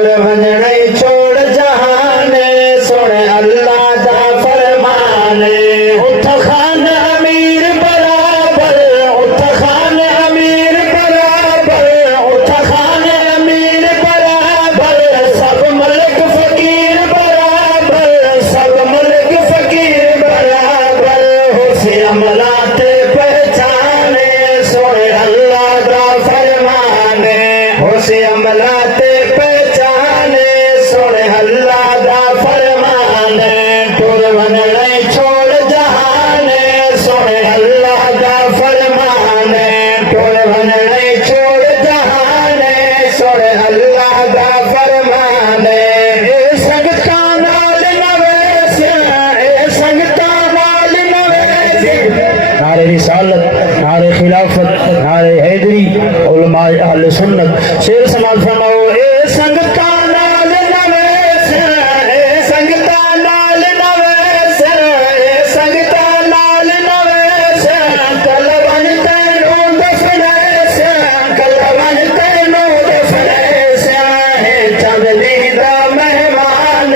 tool ونجنے چھوڑ جہانے سونے اللہ دا فرمانے اٹھ خان امیر برابر اٹھ خان امیر برابر اٹھ خان امیر برابر سب ملک فقیر برابر سب ملک فقیر برابر حسن عملات پہچانے سونے اللہ دا فرمانے حسن عملات پہچانے سونے اللہ دا فرمانے ٹول ونجنے چھوڑ جہانے سونے اللہ دا فرمانے ٹول ونجنے چھوڑ جہانے سونے اللہ دا فرمانے اے سنگتاں نال نویسیاں اے سنگتاں نال نویسیاں نعرہ رسالت نعرہ خلافت نعرہ حیدری علماء اہل سنت شیر سماعت فرماؤ اے سنگتاں نال نویسیاں اے سنگتاں نال نویسیاں اے سنگتاں نال نویسیاں کل بن تینوں دفنیسیاں کل بن تینوں دفنیسیاں اے چاندنی دا مہمان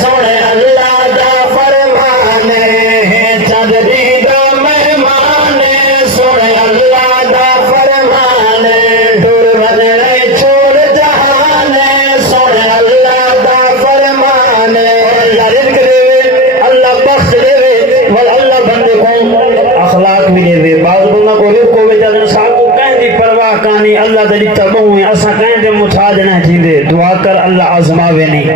سونے اللہ دا فرمان ہے چاندنی دا مہمان سونے اللہ دا فرمان ٹول ونجنے چھوڑ جہان سونے اللہ دا فرمان اللہ رزق دے اللہ بخش دے اور اللہ بندے کو اخلاق بھی دے بعض بندہ کو رزق کو وچ انسان کو کہیں دی پرواہ کانی اللہ دے تبو ہے اسا کہیں دے محتاج نہ تھیندے دعا کر اللہ آزماوے نہیں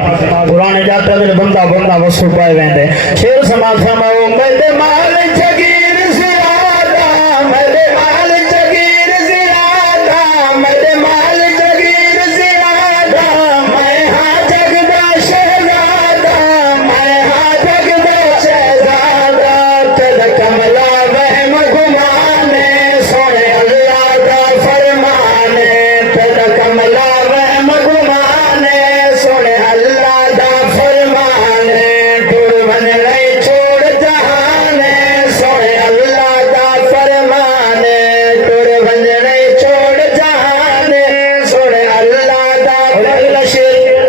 قرآن جاتا ہے بندہ بندہ وسو پائے ویندے شیر سماعت فرماؤ میرے مال جگیر زیادہ میرے مال جگیر زیادہ میرے مال جگیر زیادہ میں ہاں جگ دا شہزادہ میں ہاں جگ دا شہزادہ تل کملا وہم گمانے سونے اللہ دا فرمانے تل کملا وہم گمانے سونے اللہ دا فرمانے ٹول ونجنے چھوڑ جہانے سونے اللہ دا فرمانے ٹول ونجنے چھوڑ جہانے سونے اللہ دا فرمانے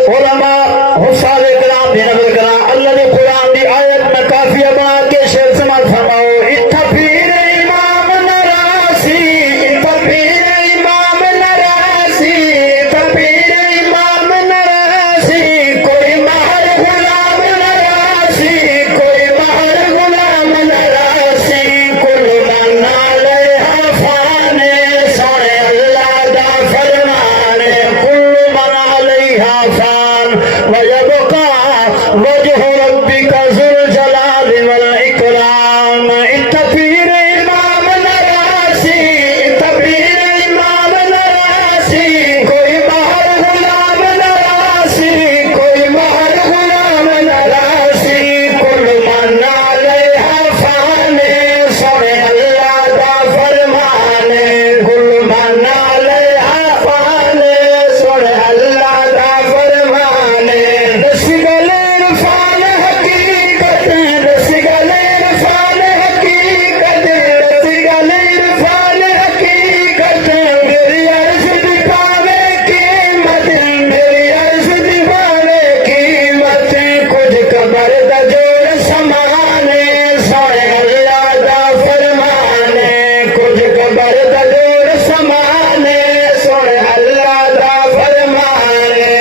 علماء حفاظ کرام دی نقل کرام اللہ نے قرآن دی آیت میں کافی بنا کے شیر سماعت فرماؤ اتھا پیر امام نراسی اتھا پیر امام نراسی اتھا پیر امام نراسی کوئی مہر غلام نراسی کوئی مہر غلام نراسی کل من علیہا فان سونے اللہ دا فرمانے کل من علیہا فان ویبقى وجہ ربک ذو الجلال والاکرام اتپیر امام نراسی اتپیر امام نراسی کوئی مہر غلام نراسی کوئی مہر غلام نراسی کل من علیہا فان سونے اللہ دا فرمانے کل من علیہا فان سونے اللہ دا فرمانے دس گلے عرفان حقیقت دس گلے عرفان حقیقت دس گلے عرفان حقیقت میری عرض دی پاوے قیمت میری عرض دی پاوے قیمت کچھ قبر دا جوڑ سمانے سونے اللہ دا فرمانے کچھ قبر دا جوڑ سمانے سونے اللہ دا فرمانے